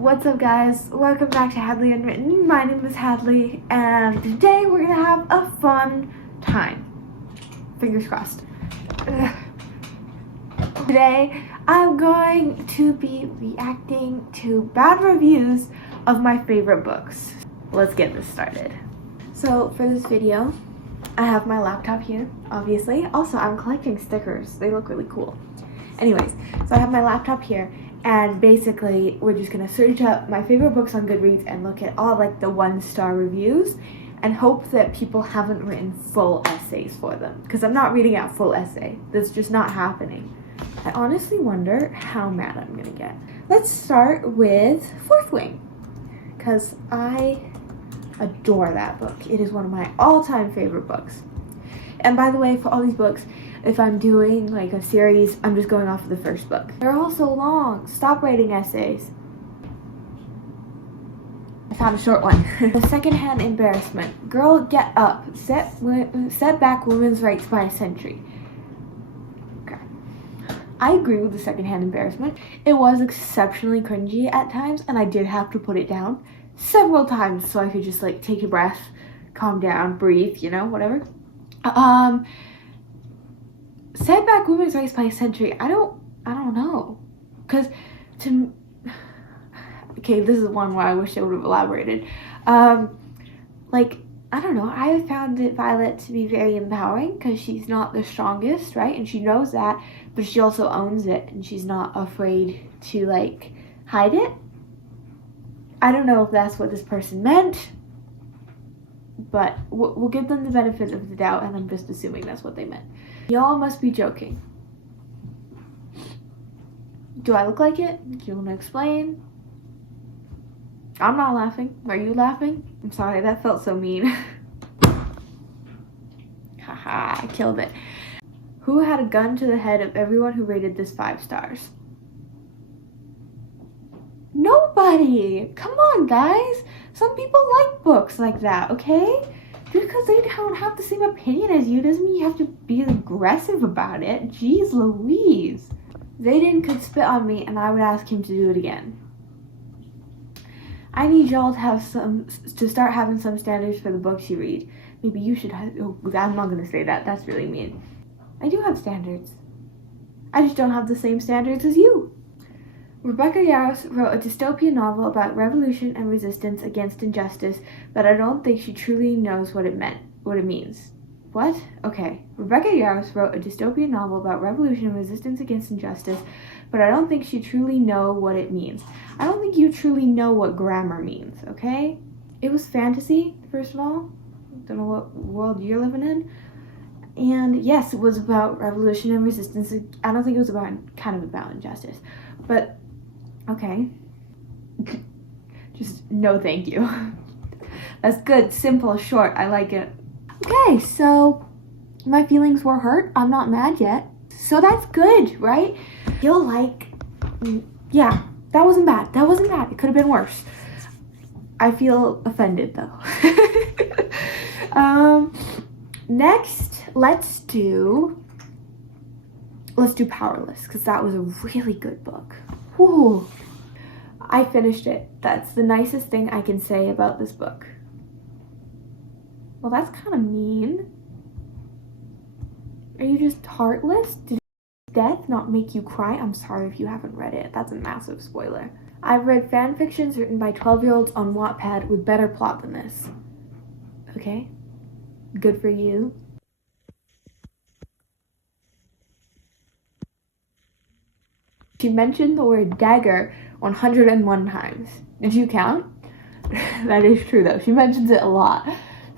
What's up, guys? Welcome back to Hadley Unwritten. My name is Hadley, and today we're gonna have a fun time. Fingers crossed. Today I'm going to be reacting to bad reviews of my favorite books. Let's get this started. So for this video, I have my laptop here, obviously. Also, I'm collecting stickers. They look really cool. Anyways, so I have my laptop here, and basically we're just gonna search up my favorite books on Goodreads and look at all like the 1-star reviews and hope that people haven't written full essays for them, because I'm not reading out full essay. That's just not happening. I honestly wonder how mad I'm gonna get. Let's start with Fourth Wing, because I adore that book. It is one of my all-time favorite books. And by the way, for all these books, if I'm doing like a series, I'm just going off of the first book. They're all so long. Stop writing essays. I found a short one. The Secondhand Embarrassment. Girl, get up. Set back women's rights by a century. Okay. I agree with the Secondhand Embarrassment. It was exceptionally cringy at times, and I did have to put it down several times so I could just like take a breath, calm down, breathe, you know, whatever. Set back women's rights by a century. I don't know, because okay, this is one where I wish I would have elaborated. Like, I don't know, I found Violet to be very empowering because she's not the strongest, right? And she knows that, but she also owns it, and she's not afraid to like hide it. I don't know if that's what this person meant, but we'll give them the benefit of the doubt, and I'm just assuming that's what they meant. Y'all must be joking. Do I look like it? Do you want to explain? I'm not laughing. Are you laughing? I'm sorry, that felt so mean. Haha, I killed it. Who had a gun to the head of everyone who rated this 5 stars? Nobody! Come on, guys! Some people like books like that, okay? Just because they don't have the same opinion as you doesn't mean you have to be aggressive about it. Jeez Louise. Zayden could spit on me and I would ask him to do it again. I need y'all to start having some standards for the books you read. Maybe you should have, oh, I'm not gonna say that. That's really mean. I do have standards. I just don't have the same standards as you. Rebecca Yarros wrote a dystopian novel about revolution and resistance against injustice, but I don't think she truly knows what it means. What? Okay. Rebecca Yarros wrote a dystopian novel about revolution and resistance against injustice, but I don't think she truly knows what it means. I don't think you truly know what grammar means, okay? It was fantasy, first of all. Don't know what world you're living in. And yes, it was about revolution and resistance. I don't think it was kind of about injustice, but okay. Just no thank you. That's good, simple, short. I like it. Okay, so my feelings were hurt. I'm not mad yet. So that's good, right? You'll like, yeah, that wasn't bad. That wasn't bad. It could have been worse. I feel offended though. Next, let's do Powerless, because that was a really good book. Ooh, I finished it. That's the nicest thing I can say about this book. Well, that's kind of mean. Are you just heartless? Did death not make you cry? I'm sorry if you haven't read it. That's a massive spoiler. I've read fan fictions written by 12-year-olds on Wattpad with better plot than this. Okay? Good for you. She mentioned the word dagger 101 times. Did you count? That is true though. She mentions it a lot.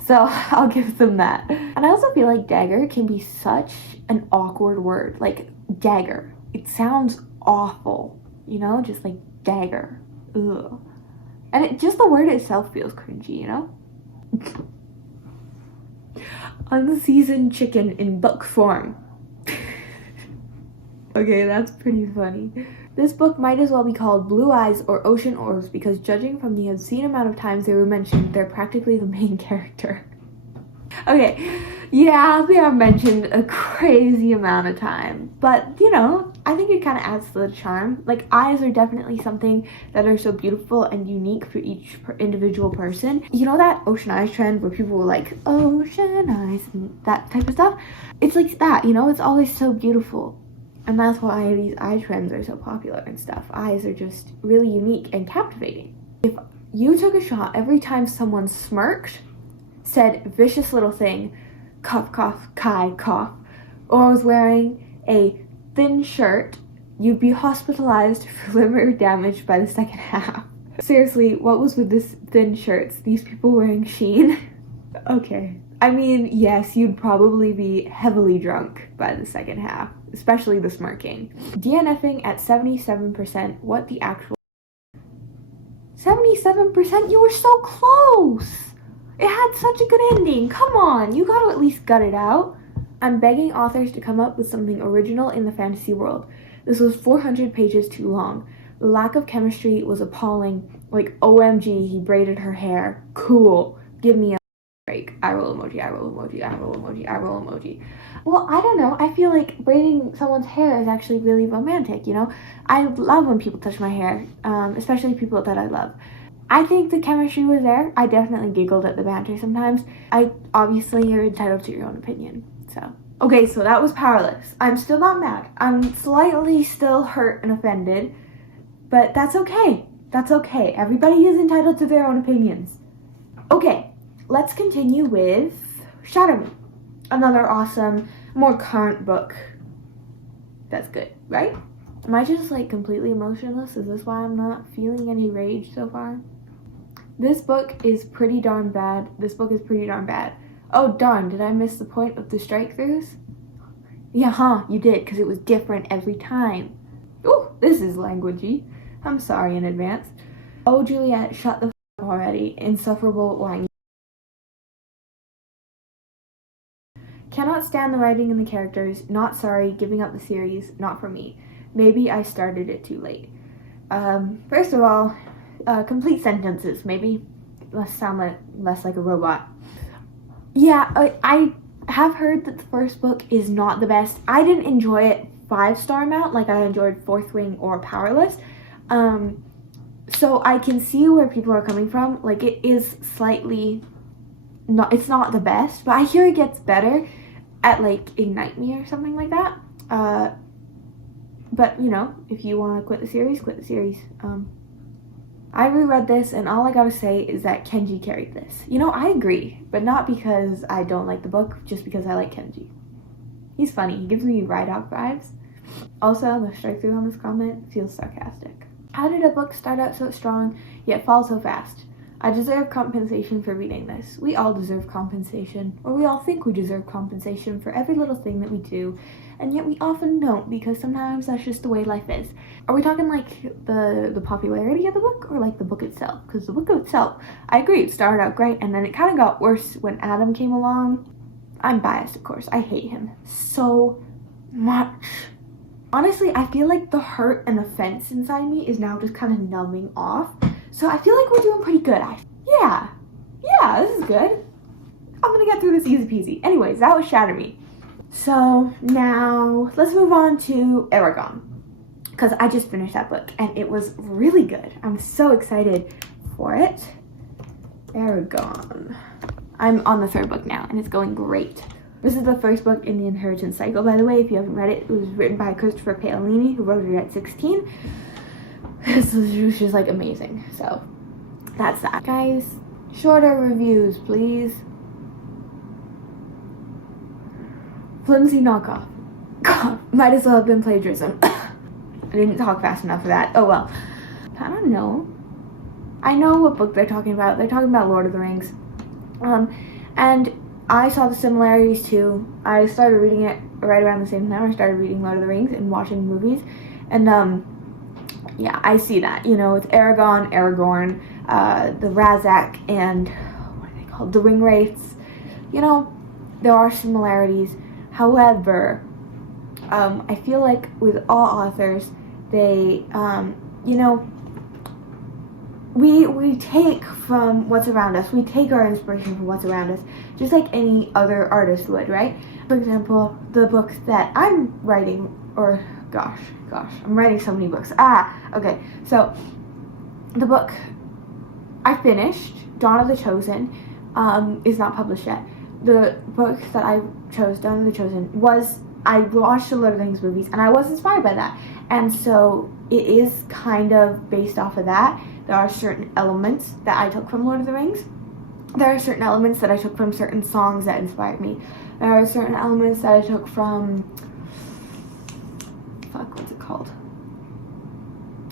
So I'll give them that. And I also feel like dagger can be such an awkward word. Like dagger. It sounds awful. You know? Just like dagger. Ugh. And just the word itself feels cringy, you know? Unseasoned chicken in book form. Okay, that's pretty funny. This book might as well be called Blue Eyes or Ocean Orbs, because judging from the obscene amount of times they were mentioned, they're practically the main character. Okay, yeah, they are mentioned a crazy amount of time, but you know, I think it kind of adds to the charm. Like, eyes are definitely something that are so beautiful and unique for each individual person. You know that ocean eyes trend where people were like, ocean eyes, and that type of stuff? It's like that, you know, it's always so beautiful. And that's why these eye trends are so popular and stuff. Eyes are just really unique and captivating. If you took a shot every time someone smirked, said vicious little thing, cough, cough, kai, cough, or was wearing a thin shirt, you'd be hospitalized for liver damage by the second half. Seriously, what was with this thin shirts? These people wearing Shein? Okay. I mean, yes, you'd probably be heavily drunk by the second half, especially the smirking. DNFing at 77%. What the actual... 77%? You were so close! It had such a good ending. Come on, you gotta at least gut it out. I'm begging authors to come up with something original in the fantasy world. This was 400 pages too long. The lack of chemistry was appalling. Like, OMG, he braided her hair. Cool. Give me a break. Eye roll emoji, eye roll emoji, eye roll emoji, eye roll emoji. Well, I don't know. I feel like braiding someone's hair is actually really romantic, you know? I love when people touch my hair, especially people that I love. I think the chemistry was there. I definitely giggled at the banter sometimes. Obviously, you're entitled to your own opinion, so. Okay, so that was Powerless. I'm still not mad. I'm slightly still hurt and offended, but that's okay. That's okay. Everybody is entitled to their own opinions. Okay, let's continue with Shatter Me. Another awesome, more current book. That's good, right? Am I just like completely emotionless? Is this why I'm not feeling any rage so far? This book is pretty darn bad. This book is pretty darn bad. Oh darn, did I miss the point of the strike-throughs? Yeah, you did, because it was different every time. Ooh, this is languagey. I'm sorry in advance. Oh, Juliet, shut the f*** up already. Insufferable whiny. Cannot stand the writing and the characters. Not sorry, giving up the series. Not for me. Maybe I started it too late. First of all, complete sentences, maybe. Let's sound less like a robot. Yeah, I have heard that the first book is not the best. I didn't enjoy it 5-star amount like I enjoyed Fourth Wing or Powerless. So I can see where people are coming from. Like, it is slightly not, it's not the best, but I hear it gets better at like Ignite Me or something like that. But you know, if you want to quit the series, quit the series. I reread this and all I gotta say is that Kenji carried this. You know, I agree, but not because I don't like the book, just because I like Kenji. He's funny. He gives me Rydog vibes. Also, the strike through on this comment feels sarcastic. How did a book start out so strong, yet fall so fast? I deserve compensation for reading this. We all deserve compensation, or we all think we deserve compensation for every little thing that we do, and yet we often don't, because sometimes that's just the way life is. Are we talking like the popularity of the book, or like the book itself? Because the book itself, I agree, it started out great, and then it kind of got worse when Adam came along. I'm biased, of course. I hate him so much. Honestly, I feel like the hurt and offense inside me is now just kind of numbing off. So I feel like we're doing pretty good. Yeah, this is good. I'm gonna get through this easy peasy. Anyways, that was Shatter Me. So now let's move on to Eragon, because I just finished that book and it was really good. I'm so excited for it. Eragon. I'm on the 3rd book now and it's going great. This is the 1st book in the Inheritance Cycle, by the way. If you haven't read it, it was written by Christopher Paolini, who wrote it at 16. This was just like amazing. So that's that. Guys, shorter reviews, please. Flimsy knockoff. God, might as well have been plagiarism. I didn't talk fast enough for that. Oh well. I don't know. I know what book they're talking about. They're talking about Lord of the Rings. And I saw the similarities too. I started reading it right around the same time I started reading Lord of the Rings and watching the movies. And yeah, I see that. You know, it's Aragorn, the Razak, and what are they called? The Ringwraiths. You know, there are similarities. However, I feel like with all authors, they, you know, we take from what's around us. We take our inspiration from what's around us, just like any other artist would, right? For example, the book that I'm writing, or gosh, I'm writing so many books. Okay, so the book I finished, Dawn of the Chosen, is not published yet. The book that I chose, Dawn of the Chosen, I watched the Lord of the Rings movies, and I was inspired by that. And so it is kind of based off of that. There are certain elements that I took from Lord of the Rings. There are certain elements that I took from certain songs that inspired me. There are certain elements that I took from... what's it called?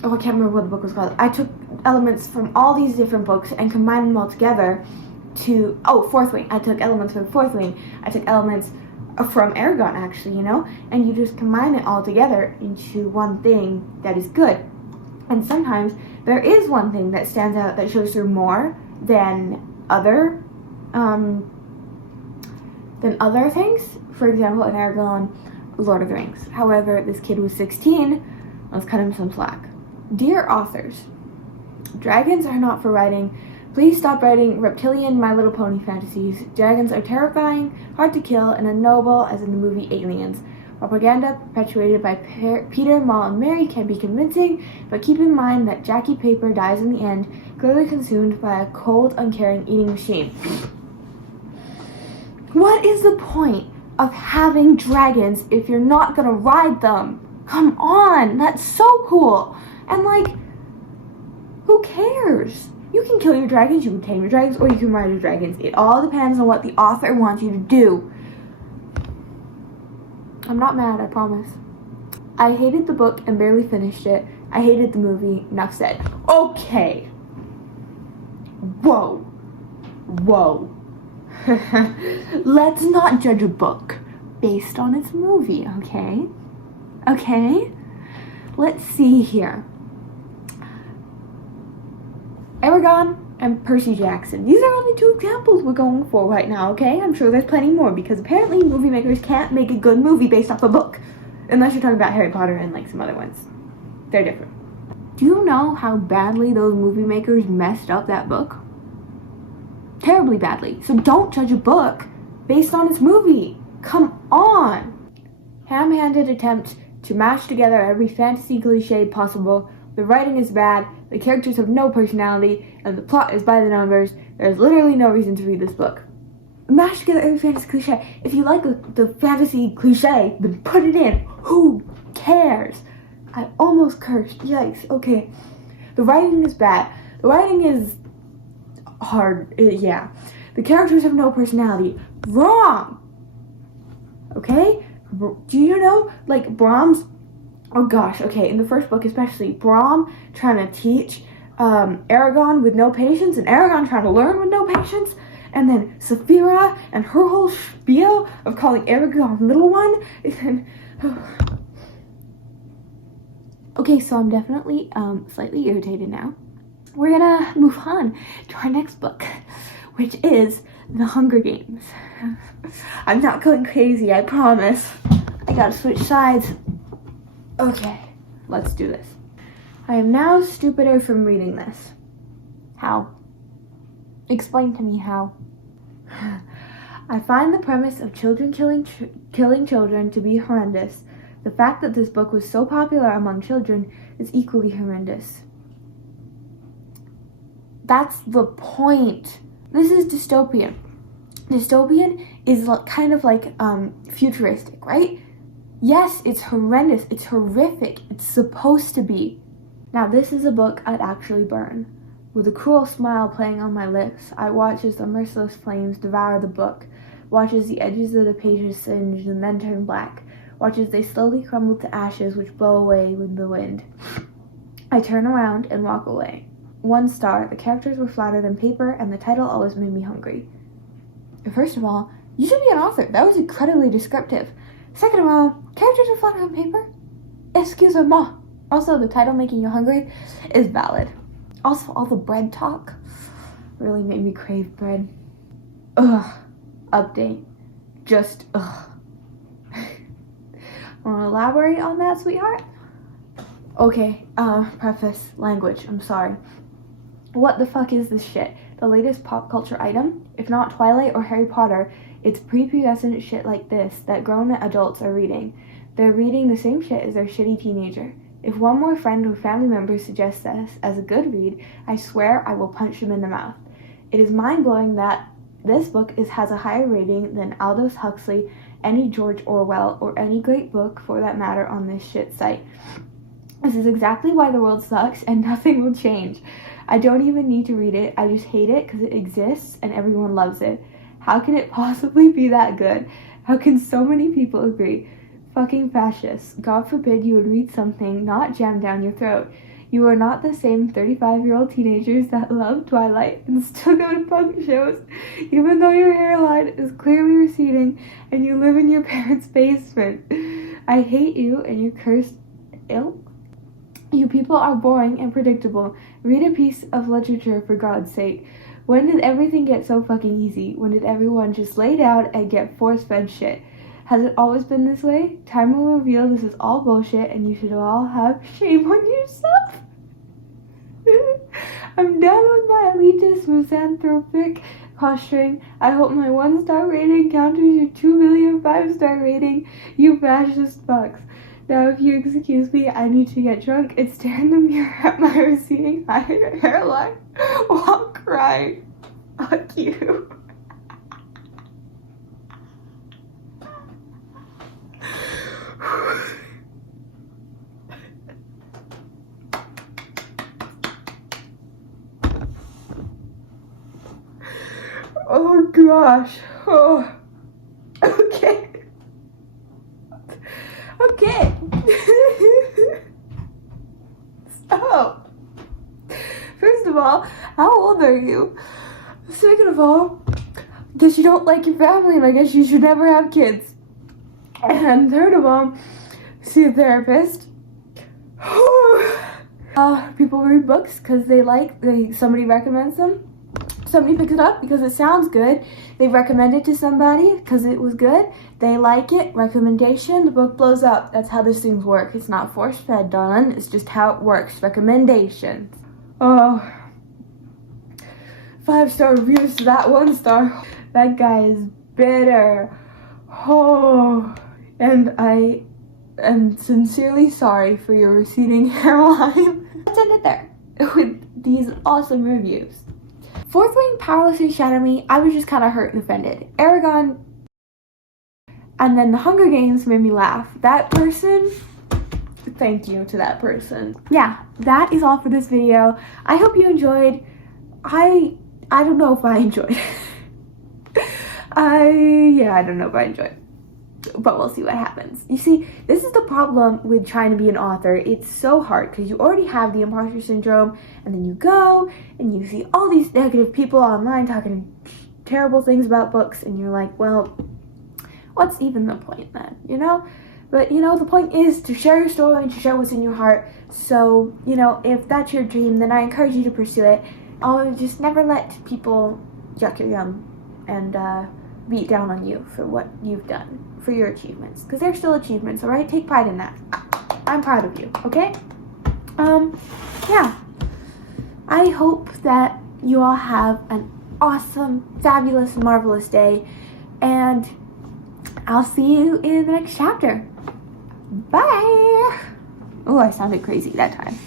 Oh, I can't remember what the book was called. I took elements from all these different books and combined them all together to... Fourth Wing. I took elements from Fourth Wing. I took elements from Eragon, actually, and you just combine it all together into one thing that is good. And sometimes there is one thing that stands out that shows through more than other things. For example, in Eragon, Lord of the Rings. However, this kid was 16. Let's cut him some slack. Dear authors, dragons are not for writing. Please stop writing reptilian My Little Pony fantasies. Dragons are terrifying, hard to kill, and unknowable as in the movie Aliens. Propaganda perpetuated by Peter, Maul, and Mary can be convincing, but keep in mind that Jackie Paper dies in the end, clearly consumed by a cold, uncaring eating machine. What is the point of having dragons if you're not gonna ride them? Come on, that's so cool. And who cares? You can kill your dragons, you can tame your dragons, or you can ride your dragons. It all depends on what the author wants you to do. I'm not mad, I promise. I hated the book and barely finished it. I hated the movie, enough said. Okay. Whoa. Let's not judge a book based on its movie, okay? Okay? Let's see here. Eragon and Percy Jackson. These are only 2 examples we're going for right now, okay? I'm sure there's plenty more, because apparently movie makers can't make a good movie based off a book. Unless you're talking about Harry Potter and some other ones. They're different. Do you know how badly those movie makers messed up that book? Terribly badly. So don't judge a book based on its movie. Come on! Ham-handed attempt to mash together every fantasy cliche possible. The writing is bad, the characters have no personality, and the plot is by the numbers. There's literally no reason to read this book. Mash together every fantasy cliche. If you like the fantasy cliche, then put it in. Who cares? I almost cursed. Yikes. Okay. The writing is bad. The writing is hard. Yeah. The characters have no personality. Wrong! Okay? Do you know, Brahms... Oh gosh, okay, in the first book especially, Brahm trying to teach Eragon with no patience, and Eragon trying to learn with no patience, and then Saphira and her whole spiel of calling Eragon little one. Okay, so I'm definitely slightly irritated now. We're gonna move on to our next book, which is The Hunger Games. I'm not going crazy, I promise. I gotta switch sides. Okay, let's do this. I am now stupider from reading this. How? Explain to me how. I find the premise of children killing children to be horrendous. The fact that this book was so popular among children is equally horrendous. That's the point. This is dystopian. Dystopian is kind of futuristic, right? Yes, it's horrendous, it's horrific, it's supposed to be. Now this is a book I'd actually burn. With a cruel smile playing on my lips, I watch as the merciless flames devour the book, watch as the edges of the pages singe and then turn black, watch as they slowly crumble to ashes which blow away with the wind. I turn around and walk away. 1 star, the characters were flatter than paper, and the title always made me hungry. First of all, you should be an author. That was incredibly descriptive. Second of all, characters are flatter on paper? Excusez-moi. Also, the title making you hungry is valid. Also, all the bread talk really made me crave bread. Ugh. Update. Just ugh. Want to elaborate on that, sweetheart? Okay, preface, language, I'm sorry. What the fuck is this shit? The latest pop culture item? If not Twilight or Harry Potter, it's prepubescent shit like this that grown adults are reading. They're reading the same shit as their shitty teenager. If one more friend or family member suggests this as a good read, I swear I will punch them in the mouth. It is mind-blowing that this book has a higher rating than Aldous Huxley, any George Orwell, or any great book for that matter on this shit site. This is exactly why the world sucks and nothing will change. I don't even need to read it, I just hate it because it exists and everyone loves it. How can it possibly be that good? How can so many people agree? Fucking fascists. God forbid you would read something not jammed down your throat. You are not the same 35-year-old teenagers that love Twilight and still go to punk shows, even though your hairline is clearly receding and you live in your parents' basement. I hate you and your cursed ilk. You people are boring and predictable. Read a piece of literature for God's sake. When did everything get so fucking easy? When did everyone just lay down and get force-fed shit? Has it always been this way? Time will reveal this is all bullshit and you should all have shame on yourself. I'm done with my elitist misanthropic posturing. I hope my 1-star rating counters your 2 million 5-star rating, you fascist fucks. Now if you excuse me, I need to get drunk and stare in the mirror at my receding hairline while crying. Fuck you. Oh gosh. Oh. Okay. Okay. So, first of all, how old are you? Second of all, I guess you don't like your family and I guess you should never have kids. And third of all, see a therapist. People read books because somebody recommends them. Somebody picks it up because it sounds good. They recommend it to somebody because it was good. They like it. Recommendation. The book blows up. That's how these things work. It's not force-fed, darling. It's just how it works. Recommendations. Oh. 5-star reviews to that 1-star. That guy is bitter. Oh. And I am sincerely sorry for your receding hairline. Let's end it there with these awesome reviews. Fourth Wing powerlessly shadow me. I was just kind of hurt and offended. Aragon, and then the Hunger Games made me laugh. That person, thank you to that person. Yeah, that is all for this video. I hope you enjoyed. I don't know if I enjoyed. I don't know if I enjoyed. But we'll see what happens. You see, this is the problem with trying to be an author. It's so hard because you already have the imposter syndrome, and then you go and you see all these negative people online talking terrible things about books, and you're like, well, what's even the point then, you know? But, you know, the point is to share your story and to share what's in your heart. So, you know, if that's your dream, then I encourage you to pursue it. I'll just never let people yuck your yum and beat down on you for what you've done, for your achievements, because they're still achievements. All right, take pride in that. I'm proud of you. Okay. Yeah, I hope that you all have an awesome, fabulous, marvelous day, and I'll see you in the next chapter. Bye. Oh, I sounded crazy that time.